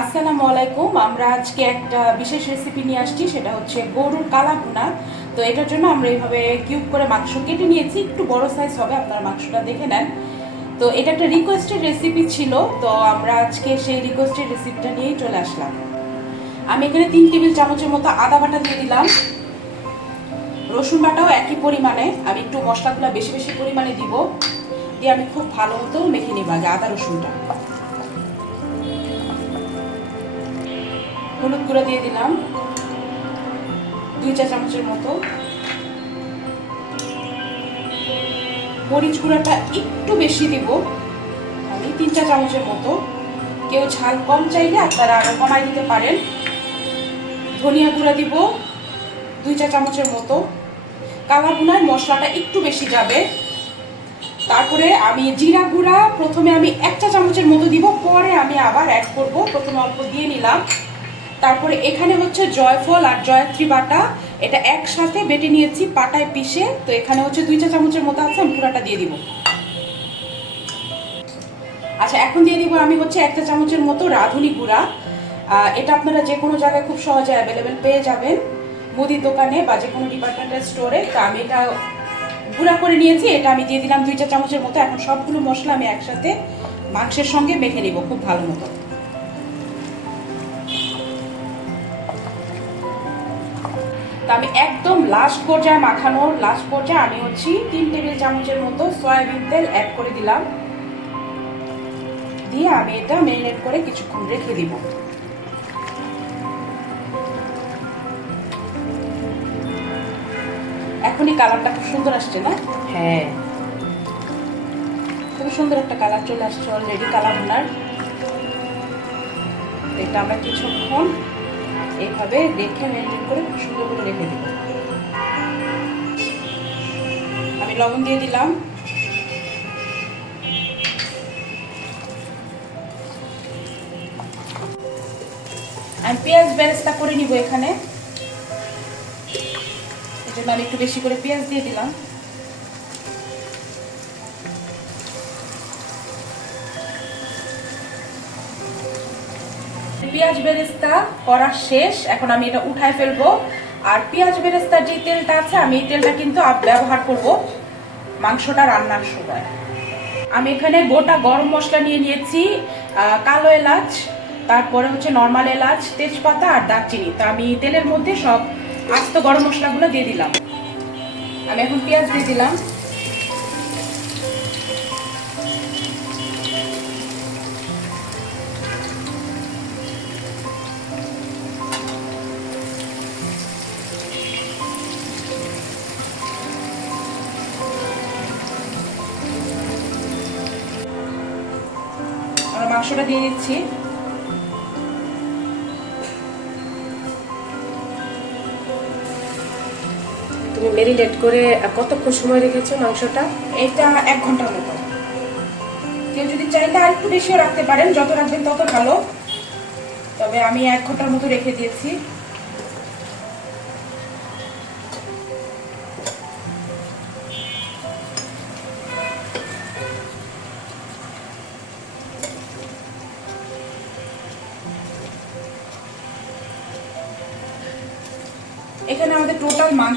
আসসালামু আলাইকুম। আমরা আজকে একটা বিশেষ রেসিপি নিয়ে আসছি, সেটা হচ্ছে গরুর কালা ভুনা তো এটার জন্য আমরা এইভাবে কিউব করে মাংস কেটে নিয়েছি। একটু বড় সাইজ হবে, আপনারা মাংসটা দেখে নেন। তো এটা একটা রিকোয়েস্টেড রেসিপি ছিল, তো আমরা আজকে সেই রিকোয়েস্টেড রেসিপিটা নিয়েই চলে আসলাম। আমি এখানে তিন টেবিল চামচের মতো আদা বাটা দিয়ে দিলাম। রসুন বাটাও একই পরিমাণে। আমি একটু মশলাগুলো বেশি বেশি পরিমাণে দিব, দিয়ে আমি খুব ভালো মতো মেখে নিব আগে আদা রসুনটা। হলুদ গুঁড়ো দিয়ে দিলাম। দুই চা চামচের মতো। মরিচ গুঁড়াটা একটু বেশি দিব। আমি তিন চা চামচের মতো। কেউ ঝাল কম চাইলে আপনারা আরও কমাই দিতে পারেন। ধনিয়া গুঁড়া দিব দুই চা চামচের মতো। কালা ভুনার মশলাটা একটু বেশি যাবে। তারপরে আমি জিরা গুঁড়া প্রথমে আমি এক চা চামচের মতো দিব, পরে আমি আবার অ্যাড করব। প্রথমে অল্প দিয়ে নিলাম। তারপরে এখানে হচ্ছে জয়ফল আর জয়ত্রী বাটা। এটা একসাথে বেটে নিয়েছি, পাটায় পিষে। তো এখানে হচ্ছে দুই চা চামচের মতো আছে, আমি পুরাটা দিয়ে দিব। আচ্ছা এখন দিয়ে দিব আমি হচ্ছে একটা চামচের মতো রাঁধুনি গুঁড়া। এটা আপনারা যে কোনো জায়গায় খুব সহজে অ্যাভেলেবেল পেয়ে যাবেন। মুদির দোকানে বা যে কোনো ডিপার্টমেন্টাল স্টোরে তো আমি এটা গুঁড়া করে নিয়েছি, এটা আমি দিয়ে দিলাম দুই চা চামচের মতো। এখন সবগুলো মশলা আমি একসাথে মাংসের সঙ্গে মেখে নিব, খুব ভালো মতো। তো আমি একদম লাস্ট পর্যায়ে মাখানোর লাস্ট পর্যায়ে আমি হচ্ছি তিন টেবিল চামচের মতো সয়াবিন তেল অ্যাড করে দিলাম। দিয়ে আমি এটা মেরিনেট করে কিছুক্ষণ রেখে দিব। এখনই কালারটা খুব সুন্দর আসছে না? হ্যাঁ। খুব সুন্দর একটা কালার চলে আসছে অলরেডি কালার ওনার এটা আমরা কিছুক্ষণ এইভাবে রেখে মেরিনেট করে সুন্দর করে রেখে দিব আমি লবণ দিয়ে দিলাম। আমি পেঁয়াজ বেরেস্তা করে নিব এখানে। এই জন্য আমি একটু বেশি করে পেঁয়াজ দিয়ে দিলাম। পেঁয়াজ বেরেস্তা করা শেষ। এখন আমি এটা উঠায় ফেলব। আর পেঁয়াজ বেরেস্তার যে তেলটা আছে, আমি এই তেলটা কিন্তু ব্যবহার করব মাংসটা রান্নার সময়। আমি এখানে গোটা গরম মশলা নিয়ে নিয়েছি কালো এলাচ, তারপরে হচ্ছে নর্মাল এলাচ, তেজপাতা আর দারচিনি। তো আমি তেলের মধ্যে সব আস্ত গরম মশলাগুলো দিয়ে দিলাম। আমি এখন পেঁয়াজ দিয়ে দিলাম। মাংসটা দিয়ে দিচ্ছি। তুমি মেরিনেট করে কতক্ষণ সময় রেখেছো মাংসটা? এটা এক ঘণ্টার মতো। কেউ যদি চাইলে আর একটু বেশিও রাখতে পারেন, যত রাখবেন তত ভালো। তবে আমি এক ঘণ্টার মতো রেখে দিয়েছি।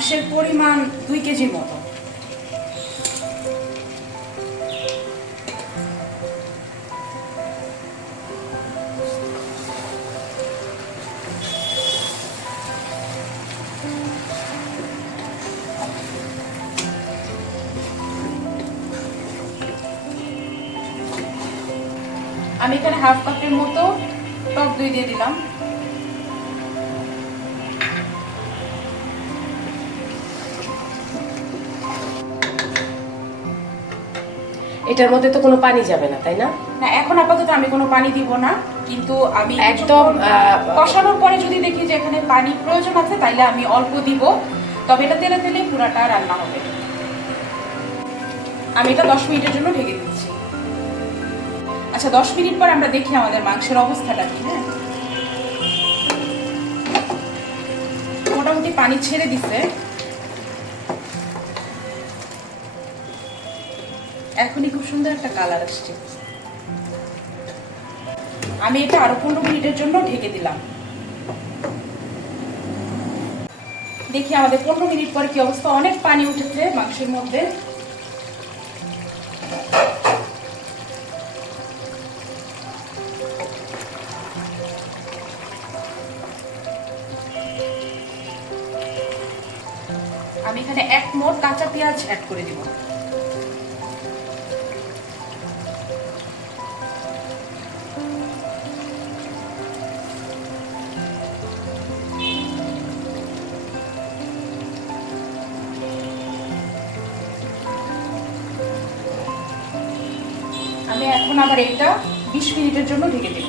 মাংসের পরিমাণ দুই কেজির মতো। আমি এখানে হাফ কাপের মতো টক দই দিয়ে দিলাম। এটার মধ্যে তো কোনো পানি যাবে না তাই না? না এখন আপাতত আমি কোনো পানি দিব না কিন্তু আমি একদম, কষানোর পরে যদি দেখি যে এখানে পানি প্রয়োজন আছে তাইলে আমি অল্প দিব। তবে এটা তেলে তেলে পুরাটা রান্না হবে। আমি এটা দশ মিনিটের জন্য ঢেকে দিচ্ছি। আচ্ছা দশ মিনিট পর আমরা দেখি আমাদের মাংসের অবস্থাটা কি হ্যাঁ? মোটামুটি পানি ছেড়ে দিছে। এখনই খুব সুন্দর একটা কালার আসছে। আমি এটা আরও পনেরো মিনিটের জন্য ঢেকে দিলাম। দেখি আমাদের পনেরো মিনিট পরে কি অবস্থা। অনেক পানি উঠেছে মাংসের মধ্যে। আমি এখানে এক মোট কাঁচা পেঁয়াজ অ্যাড করে দিব। এখন আবার এটা বিশ মিনিটের জন্য ঢেকে দেব।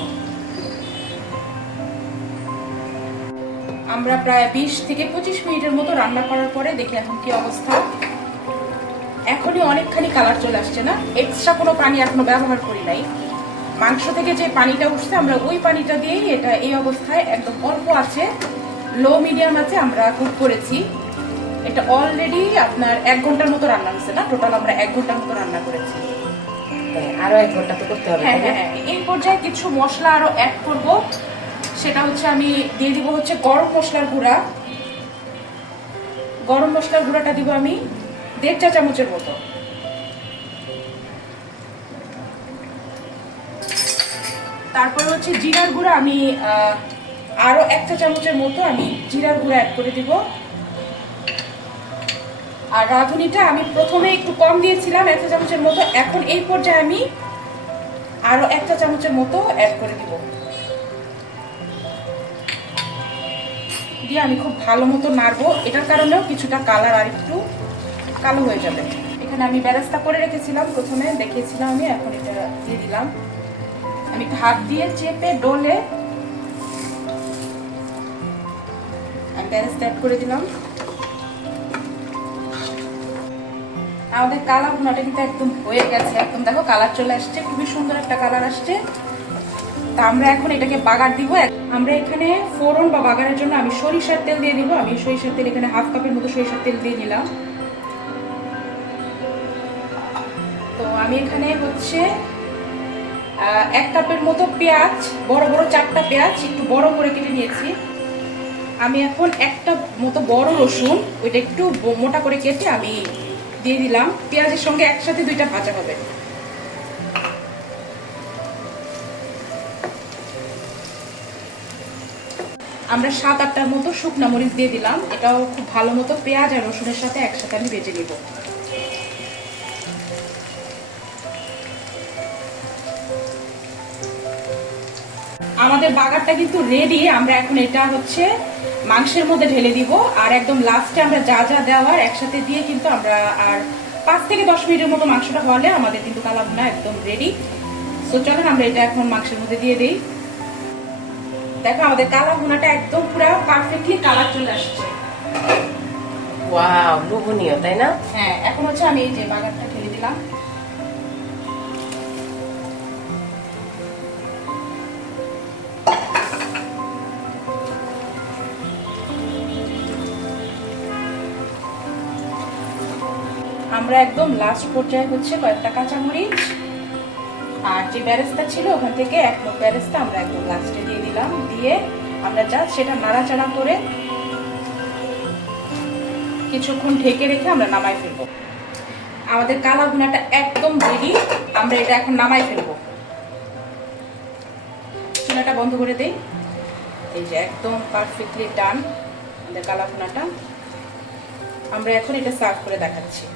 আমরা প্রায় বিশ থেকে পঁচিশ মিনিটের মতো রান্না করার পরে দেখি এখন কি অবস্থা। এখনই অনেকখানি কালার চলে আসছে না? এক্সট্রা কোনো পানি এখনও ব্যবহার করি নাই। মাংস থেকে যে পানিটা উঠছে, আমরা ওই পানিটা দিয়েই এটা এই অবস্থায় একদম অল্প আছে লো মিডিয়াম আছে আমরা কুক করেছি। এটা অলরেডি আপনার এক ঘণ্টার মতো রান্না হয়েছে না? টোটাল আমরা এক ঘণ্টার মতো রান্না করেছি। আরও এক ঘণ্টা তো করতে হবে হ্যাঁ হ্যাঁ হ্যাঁ। এই পর্যায়ে কিছু মশলা আরও অ্যাড করব। সেটা হচ্ছে আমি দিয়ে দিব হচ্ছে গরম মশলার গুঁড়া। গরম মশলার গুঁড়াটা দিব আমি দেড় চা চামচের মতো। তারপরে হচ্ছে জিরার গুঁড়া আমি আহ, আরও এক চা চামচের মতো আমি জিরার গুঁড়া অ্যাড করে দিব। আর রাঁধুনিটা আমি প্রথমে একটু কম দিয়েছিলাম এক চা চামচের মতো, এখন এই পর্যায়ে আমি আরও একটা চামচের মতো অ্যাড করে দিব। দিয়ে আমি খুব ভালো মতো নাড়বো। এটার কারণেও কিছুটা কালার আর একটু কালো হয়ে যাবে। এখানে আমি ব্যারেস্তা করে রেখেছিলাম প্রথমে, দেখিয়েছিলাম আমি, এখন এটা দিয়ে দিলাম। আমি একটু হাত দিয়ে চেপে, ডলে আমি ব্যারেস্তা অ্যাড করে দিলাম। আমাদের কালা ভুনাটা কিন্তু একদম হয়ে গেছে। একদম দেখো কালার চলে আসছে, খুবই সুন্দর একটা কালার আসছে। তা আমরা এখন এটাকে বাগার দিব। আমরা এখানে ফোড়ন বা বাগারের জন্য আমি সরিষার তেল দিয়ে দিব। আমি সরিষার তেল এখানে হাফ কাপের মতো সরিষার তেল দিয়ে নিলাম। তো আমি এখানে হচ্ছে এক কাপের মতো পেঁয়াজ, বড় বড় চারটা পেঁয়াজ একটু বড় করে কেটে নিয়েছি। আমি এখন একটা মতো বড় রসুন, ওইটা একটু মোটা করে কেটে আমি দিয়ে দিলাম। পেঁয়াজের সঙ্গে একসাথে দুইটা ভাজা হবে। আমরা সাত আটটার মতো শুকনা মরিচ দিয়ে দিলাম। এটাও খুব ভালো মতো পেঁয়াজ আর রসুনের সাথে একসাথে আমি বেজে নিব। আমাদের বাগারটা কিন্তু রেডি আমরা এখন এটা হচ্ছে মাংসের মধ্যে ঢেলে দিব আর একদম লাস্টে আমরা যা যা দেওয়ার একসাথে দিয়ে কিন্তু আমরা আর পাঁচ থেকে দশ মিনিটের মতো মাংসটা হলে আমাদের কিন্তু কালাভুনা একদম রেডি তো চলেন আমরা এটা এখন মাংসের মধ্যে দিয়ে দিই। দেখো আমাদের কালা ভুনাটা একদম পুরো পারফেক্টলি কালার চলে আসছে। ওয়াও লোভনীয় তাই না? হ্যাঁ এখন হচ্ছে আমি এই যে বাগানটা ঢেলে দিলাম। আমরা একদম লাস্ট পর্যায়ে হচ্ছে কয়েকটা কাঁচামরিচ আর যে ব্যারেস্তা ছিল, ওখান থেকে এক মুখ ব্যারেস্তা আমরা একদম লাস্টে দিয়ে দিলাম। দিয়ে আমরা যা সেটা নাড়াচাড়া করে কিছুক্ষণ ঢেকে রেখে আমরা নামাই ফেলব। আমাদের কালা ভুনাটা একদম রেডি আমরা এটা এখন নামাই ফেলব। চুলাটা বন্ধ করে দিই। এই যে একদম পারফেক্টলি ডান আমাদের কালা ভুনাটা আমরা এখন এটা সার্ভ করে দেখাচ্ছি।